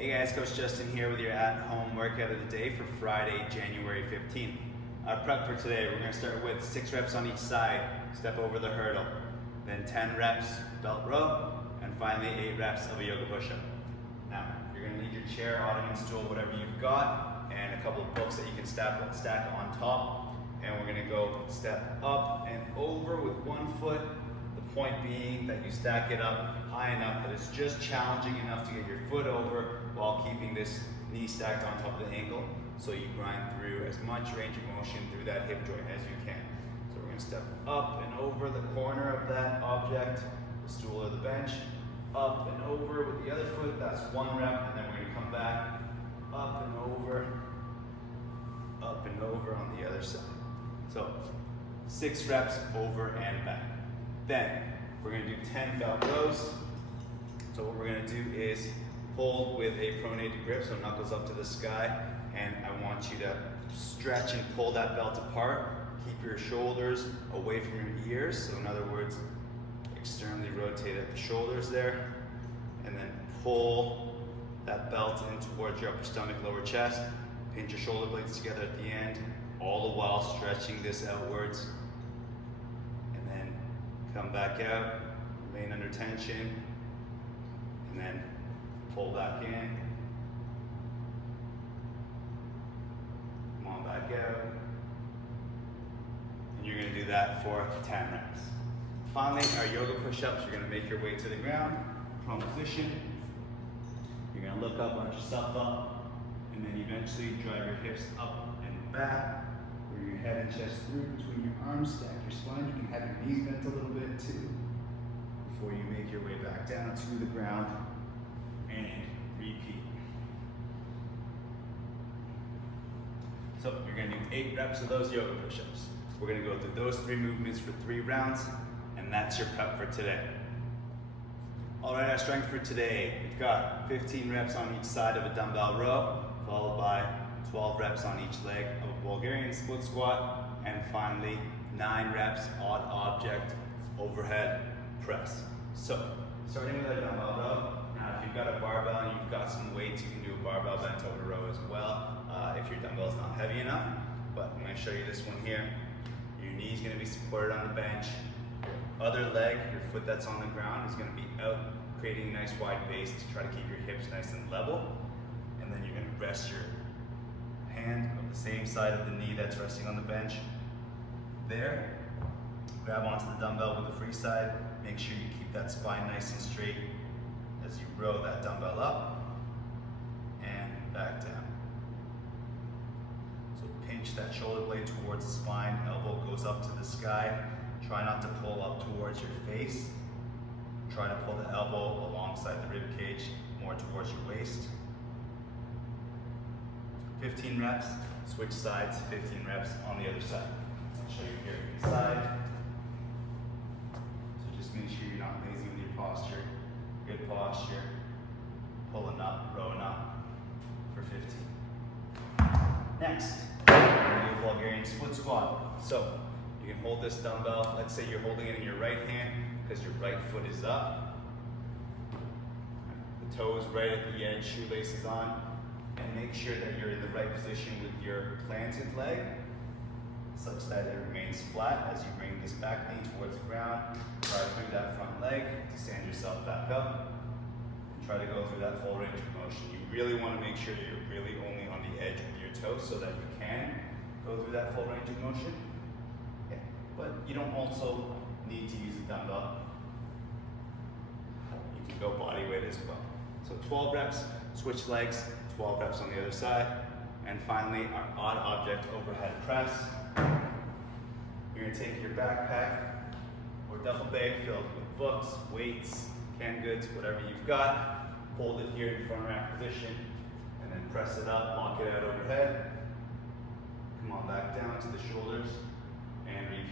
Hey guys, Coach Justin here with your at-home workout of the day for Friday, January 15th. Our prep for today, we're going to start with 6 reps on each side, step over the hurdle, then 10 reps belt row, and finally 8 reps of a yoga push-up. Now, you're going to need your chair, ottoman, stool, whatever you've got, and a couple of books that you can stack on top, and we're going to go step up and over with one foot. The point being that you stack it up high enough that it's just challenging enough to get your foot over while keeping this knee stacked on top of the ankle, so you grind through as much range of motion through that hip joint as you can. So we're going to step up and over the corner of that object, the stool or the bench, up and over with the other foot. That's 1 rep, and then we're going to come back up and over on the other side. So 6 reps over and back. Then we're going to do 10 belt rows. So what we're going to do is hold with a pronated grip, so knuckles up to the sky, and I want you to stretch and pull that belt apart. Keep your shoulders away from your ears, so in other words, externally rotate at the shoulders there, and then pull that belt in towards your upper stomach, lower chest. Pinch your shoulder blades together at the end, all the while stretching this outwards. And then come back out, remain under tension, and then pull back in. Come on back out. And you're going to do that for 10 reps. Finally, our yoga push-ups, you're going to make your way to the ground, prone position. You're going to look up, arch yourself up, and then eventually drive your hips up and back. Bring your head and chest through between your arms, stack your spine. You can have your knees bent a little bit too, before you make your way back down to the ground and repeat. So you're going to do 8 reps of those yoga push-ups. We're going to go through those 3 movements for 3 rounds, and that's your prep for today. All right, our strength for today, we've got 15 reps on each side of a dumbbell row, followed by 12 reps on each leg of a Bulgarian split squat, and finally 9 reps odd object overhead press. So, starting with a dumbbell row. Now, if you've got a barbell and you've got some weights, you can do a barbell bent over row as well, if your dumbbell is not heavy enough. But I'm going to show you this one here. Your knee is going to be supported on the bench. Your other leg, your foot that's on the ground, is going to be out, creating a nice wide base to try to keep your hips nice and level. And then you're going to rest your hand on the same side of the knee that's resting on the bench there. Grab onto the dumbbell with the free side. Make sure you keep that spine nice and straight as you row that dumbbell up and back down. So pinch that shoulder blade towards the spine, elbow goes up to the sky. Try not to pull up towards your face. Try to pull the elbow alongside the rib cage, more towards your waist. 15 reps, switch sides, 15 reps on the other side. I'll show you here to the side. So just make sure you're not lazy with your posture. Good posture. Pulling up, rowing up for 15. Next, we're going to do a Bulgarian split squat. So you can hold this dumbbell. Let's say you're holding it in your right hand because your right foot is up. The toe is right at the edge, shoelaces on. And make sure that you're in the right position with your planted leg, such that it remains flat as you bring this back knee towards the ground. Drive through that front leg to stand yourself back up. And try to go through that full range of motion. You really want to make sure you're really only on the edge with your toes so that you can go through that full range of motion. Okay. But you don't also need to use a dumbbell. You can go body weight as well. So 12 reps, switch legs, 12 reps on the other side. And finally, our odd object overhead press. You're going to take your backpack or duffel bag filled with books, weights, canned goods, whatever you've got. Hold it here in front rack position, and then press it up, lock it out overhead. Come on back down to the shoulders, and repeat.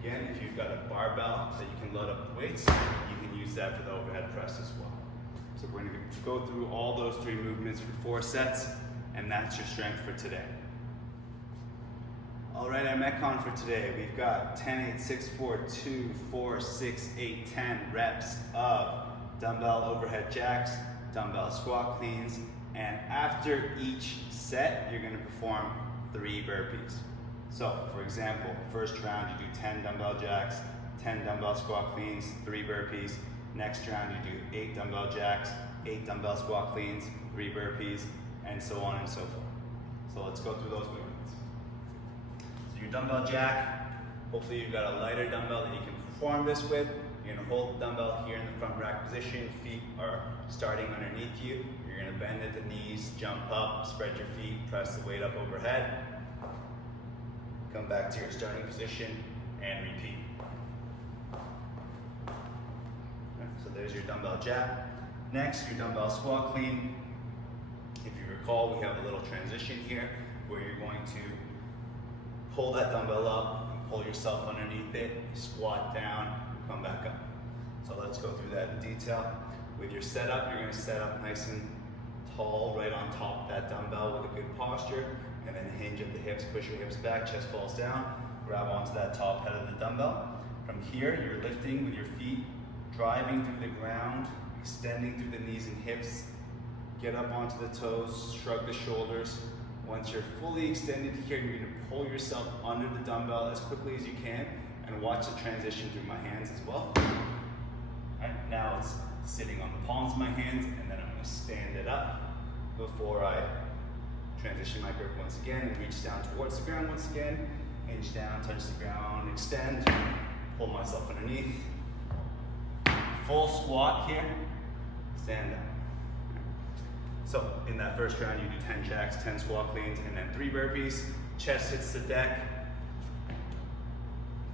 Again, if you've got a barbell that you can load up with weights, you can use that for the overhead press as well. So we're going to go through all those 3 movements for 4 sets, and that's your strength for today. All right, our Metcon for today, we've got 10, 8, 6, 4, 2, 4, 6, 8, 10 reps of dumbbell overhead jacks, dumbbell squat cleans, and after each set, you're gonna perform 3 burpees. So, for example, first round you do 10 dumbbell jacks, 10 dumbbell squat cleans, 3 burpees. Next round you do 8 dumbbell jacks, 8 dumbbell squat cleans, 3 burpees, and so on and so forth. So let's go through those movements. So your dumbbell jack, hopefully you've got a lighter dumbbell that you can perform this with. You're gonna hold the dumbbell here in the front rack position, feet are starting underneath you. You're gonna bend at the knees, jump up, spread your feet, press the weight up overhead. Come back to your starting position and repeat. So there's your dumbbell jack. Next, your dumbbell squat clean. If you recall, we have a little transition here where you're going to pull that dumbbell up, and pull yourself underneath it, squat down, come back up. So let's go through that in detail. With your setup, you're gonna set up nice and tall right on top of that dumbbell with a good posture, and then hinge at the hips, push your hips back, chest falls down, grab onto that top head of the dumbbell. From here, you're lifting with your feet, driving through the ground, extending through the knees and hips, get up onto the toes, shrug the shoulders. Once you're fully extended here, you're gonna pull yourself under the dumbbell as quickly as you can, and watch the transition through my hands as well. All right, now it's sitting on the palms of my hands, and then I'm gonna stand it up before I transition my grip once again and reach down towards the ground once again, hinge down, touch the ground, extend, pull myself underneath. Full squat here, stand up. So in that first round, you do 10 jacks, 10 squat cleans, and then 3 burpees. Chest hits the deck.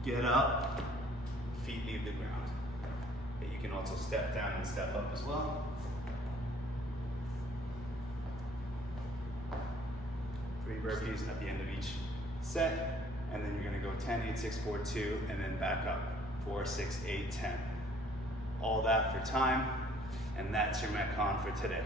Get up, feet leave the ground. But you can also step down and step up as well. 3 burpees at the end of each set, and then you're gonna go 10, 8, 6, 4, 2, and then back up. 4, 6, 8, 10. All that for time, and that's your Metcon for today.